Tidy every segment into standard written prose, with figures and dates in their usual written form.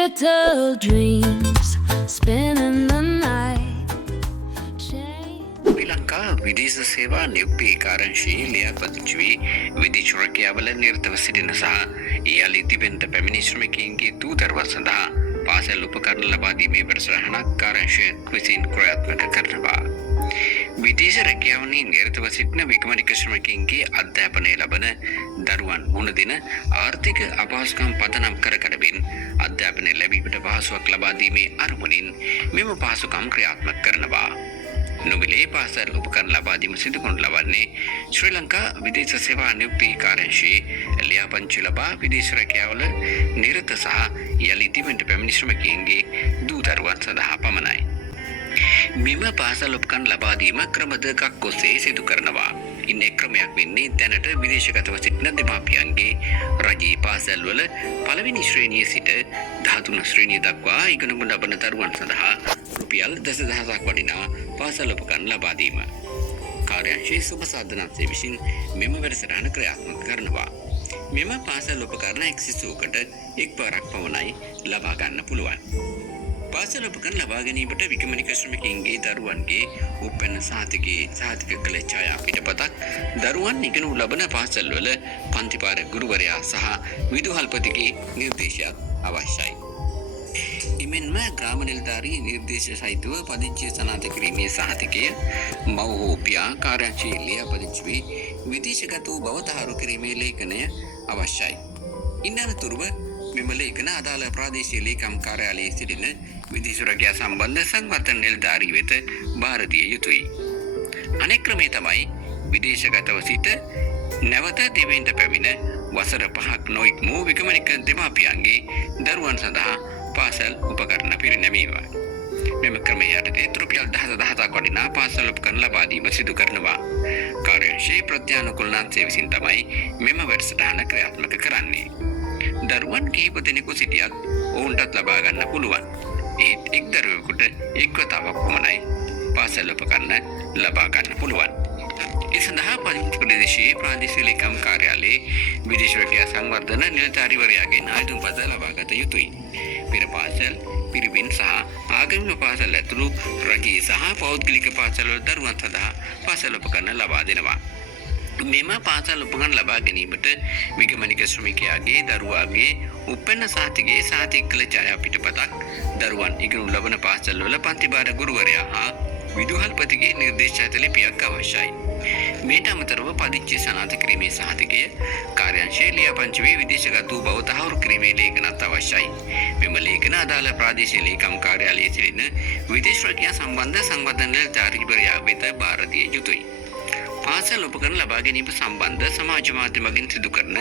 Digital dreams spinning the night. ශ්‍රී ලංකා විදේශ සේවා නියුක්ති කාර්යාංශයේ ලියාපදිංචි විදේශ රැකියාවල නිරතව සිටින සහ ඊයලි තිබෙන පැමිණි ශ්‍රමිකයින්ගේ දූදරුවන් සඳහා පාසල් උපකරණ ලබා දීමේ වැඩසටහනක් කාර්යාංශය විසින් ක්‍රියාත්මක කරනවා. විදේශ රැකියාවලින් නිරතව සිටින විකමනික ශ්‍රමිකයින්ගේ අධ්‍යාපනය ලබන දරුවන් මුහුණ දෙන ආර්ථික අපහසුකම් පදනම් කරගනිමින් අධ්‍යාපනය ලැබීමට පහසුවක් ලබා දීමේ අරමුණින් මෙම පහසුකම් ක්‍රියාත්මක කරනවා. නොමිලේ පාසල් උපකරණ ලබා දීම සිදු කරනු ලබන්නේ ශ්‍රී ලංකා විදේශ සේවා නියුක්ති කාර්යාංශයේ ලියාපදිංචි ලබා විදේශ රැකියාවල නිරත සහ යලි තිබෙන පැමිණි ශ්‍රමිකයින්ගේ දූදරුවන් සඳහා පමණයි. මෙම පාසල් උපකරණ ලබා දීම ක්‍රම දෙකක් ඔස්සේ සිදු කරනවා. ඉන් එක් ක්‍රමයක් වෙන්නේ දැනට විදේශගතව සිටින දෙමාපියන්ගේ රජයේ පාසල් වල පළවෙනි ශ්‍රේණියේ සිට 13 ශ්‍රේණිය දක්වා ඉගෙනුම ලබන දරුවන් සඳහා රුපියල් 10,000ක් වටිනා පාසල් උපකරණ ලබා දීම. කාර්යාංශයේ සුබ සාධනාංශය විසින් මෙම වැඩසටහන ක්‍රියාත්මක කරනවා. මෙම පාසල් උපකරණ එක් සිසුවකට එක්වරක් පමණයි ලබා ගන්න පුළුවන්. පාසල් උපකරණ ලබා ගැනීමට විකමනික ශ්‍රමිකයින්ගේ දරුවන්ගේ උපැන්න සහතික කළ ඡායා පිටපතක් දරුවන් ඉගෙනු ලබන පාසල්වල පන්තිපාර ගුරුවරයා සහ විදුහල්පතිගේ නිර්දේශයක් අවශ්‍යයි. එමෙන්ම ග්‍රාම නිලධාරී නිර්දේශ සහිතව පදිංචිය සනාථ කිරීමේ සහතිකය මව් හෝ පියා කාර්යාංශයේ ලියාපදිංචි වී විදේශගත වූ බව තහවුරු කිරීමේ ලේඛනය අවශ්‍යයි. ඉන් අනතුරුව මෙම ලේඛන අදාළ ප්‍රාදේශීය ලේකම් කාර්යාලයේ සිටින විදේශ රැකියා සම්බන්ධ සංවර්ධන නිලධාරී වෙත බාර දිය යුතුයි. අනෙක් ක්‍රමය තමයි විදේශගතව සිට නැවත දෙවෙන්ට පැමිණ වසර 5ක් නොඉක්මූ විකමනික දෙමාපියන්ගේ දරුවන් සඳහා පාසල් උපකරණ පිරිනැමීම. මෙම ක්‍රමය යටතේ රුපියල් 10,000ක් වටිනා පාසල් උපකරණ ලබා දීම සිදු කරනවා. කාර්යාංශයේ ප්‍රත්‍යානුකූලනාංශය විසින් තමයි මෙම වැඩසටහන ක්‍රියාත්මක කරන්නේ. දරුවන් කිහිප දෙනෙකු සිටියත් ඔවුන්ටත් ලබා ගන්න පුළුවන්. ඒත් එක් දරුවෙකුට එක් වතාවක් පමණයි පාසල් උපකරණ ලබා ගන්න පුළුවන්. ඒ සඳහා පදිංචි ප්‍රදේශයේ ප්‍රාදේශීය ලේකම් කාර්යාලයේ විදේශ රැකියා සංවර්ධන නිලධාරීවරයාගෙන් ආයුධපත ලබාගත යුතුයි. පෙර පාසල්, පිරිවෙන් සහ ආගමික පාසල් ඇතුළු රජයේ සහ පෞද්ගලික පාසල්වල දරුවන් සඳහා පාසල් උපකරණ ලබා දෙනවා. මෙම පාසල් උපකරණ ලබා ගැනීමට විගමනික ශ්‍රමිකයාගේ දරුවාගේ උපැන්න සහතිකයේ සහතික කළ ඡායා පිටපතක් දරුවන් ඉගෙනු ලබන පාසල්වල පන්තිභාර ගුරුවරයා හා විදුහල්පතිගේ නිර්දේශිත ලිපියක් අවශ්‍යයි. මේට අමතරව පදිංචි සනාථ කිරීමේ සහතිකය කාර්යාංශයේ ලියාපදිංචි වී විදේශගත වූ බව තහවුරු කිරීමේ ලේඛනත් අවශ්‍යයි. මෙම ලේඛන අදාළ ප්‍රාදේශීය ලේකම් කාර්යාලයේ සිටින විදේශ රැකියා සම්බන්ධ සංවර්ධන නිලධාරීවරයා වෙත බාර දිය යුතුයි. පාසල් උපකරණ ලබා ගැනීම සම්බන්ධ සමාජ මාධ්‍ය මගින් සිදු කරන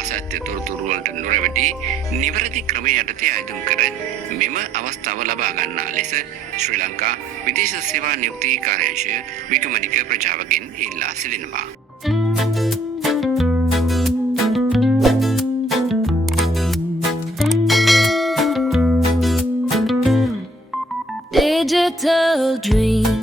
අසත්‍ය තොරතුරු වලට නොරැවටි නිවැරදි ක්‍රමය යටතේ ආයෝජනය කර මෙම අවස්ථාව ලබා ගන්නා ලෙස ශ්‍රී ලංකා විදේශ සේවා නියුක්ති කාර්යාංශය විකමනික ප්‍රජාවගෙන් ඉල්ලා සිටිනවා. Digital dreams